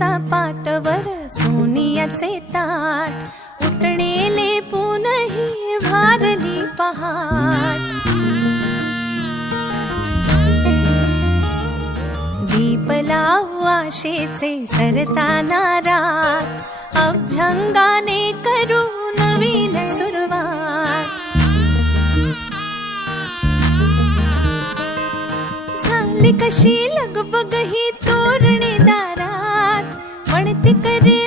बसा पाटवर सोनियाचे ताट, उठणेले पुनही भारली पहाट. दीप लावू आशेचे सरताना रात, अभ्यंगाने करू नवीन सुरुवात. झाली कशी लगबग ही तोरणे दारात, म्हणती करे